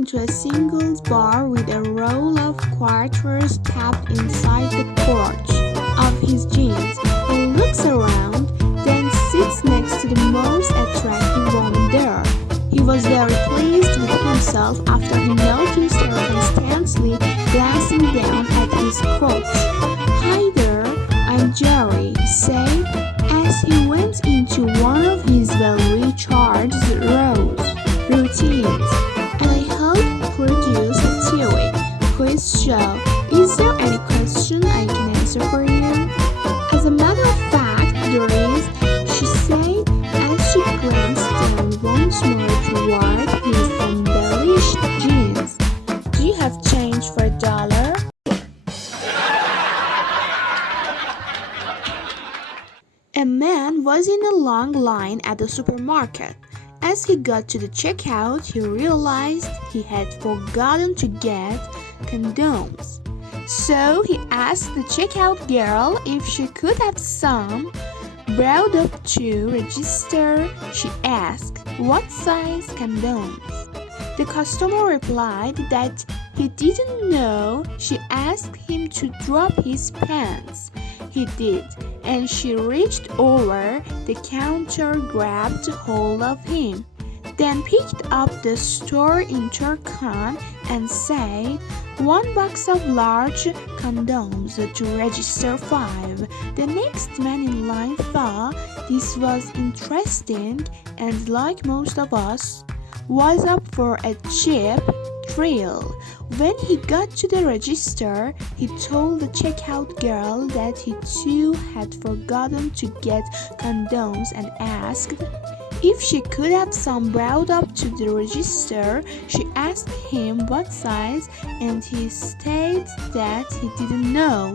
into a singles bar with a roll of quarters tapped inside the crotch of his jeans. He looks around, then sits next to the most attractive woman there. He was very pleased with himself after he noticed her constantly glancing down at his crotch. "Hi there, I'm Jerry," he said, as he went into one of his well-recharged routines. "And I hope produce a TV quiz show. Is there any question I can answer for you?" "As a matter of fact, there is," she said as she glanced down once more toward his embellished jeans. "Do you have change for $1?" A man was in a long line at the supermarket. As he got to the checkout, he realized he had forgotten to get condoms. So he asked the checkout girl if she could have some. Brought up to register, she asked, "What size condoms?" The customer replied that he didn't know. She asked him to drop his pants. He did, and she reached over the counter, grabbed hold of him, then picked up the store intercom and said, "1 box of large condoms to register 5. The next man in line thought this was interesting and, like most of us, was up for a cheap thrill. When he got to the register, he told the checkout girl that he too had forgotten to get condoms and asked if she could have some. Brought up to the register, she asked him what size, and he stated that he didn't know.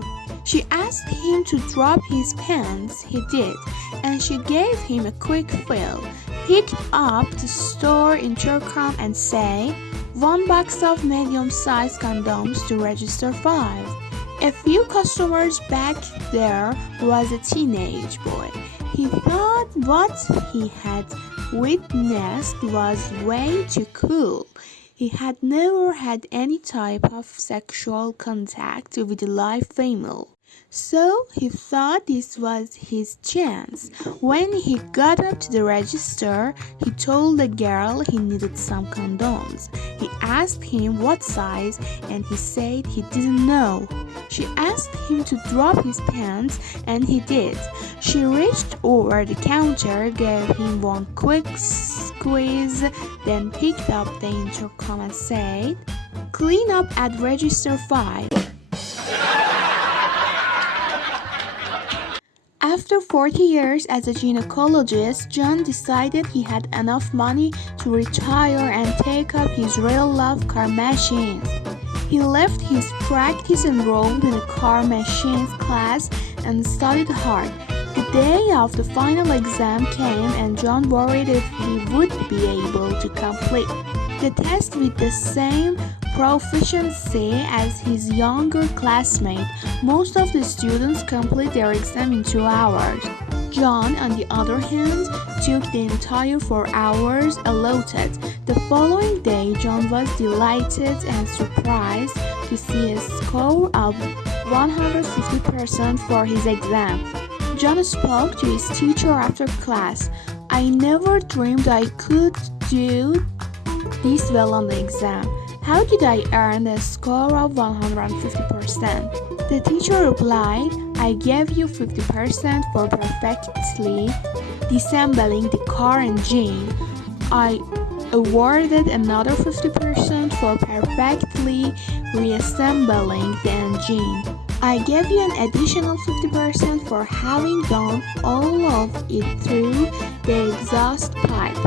She asked him to drop his pants. He did, and she gave him a quick fill, picked up the store intercom and said, "1 box of medium-sized condoms to register 5. A few customers back there was a teenage boy. He thought what he had witnessed was way too cool. He had never had any type of sexual contact with a live female, so he thought this was his chance. When he got up to the register, he told the girl he needed some condoms. He asked him what size, and he said he didn't know. She asked him to drop his pants, and he did. She reached over the counter, gave him one quick squeeze, then picked up the intercom and said, "Clean up at register 5. After 40 years as a gynecologist, John decided he had enough money to retire and take up his real love, car machines. He left his practice, enrolled in a car machines class, and studied hard. The day of the final exam came, and John worried if he would be able to complete the test with the same proficiency as his younger classmate. Most of the students complete their exam in 2 hours. John, on the other hand, took the entire 4 hours allotted. The following day, John was delighted and surprised to see a score of 150% for his exam. John spoke to his teacher after class. "I never dreamed I could do this well on the exam. How did I earn a score of 150%? The teacher replied, "I gave you 50% for perfectly disassembling the car engine. I awarded another 50% for perfectly reassembling the engine. I gave you an additional 50% for having done all of it through the exhaust pipe."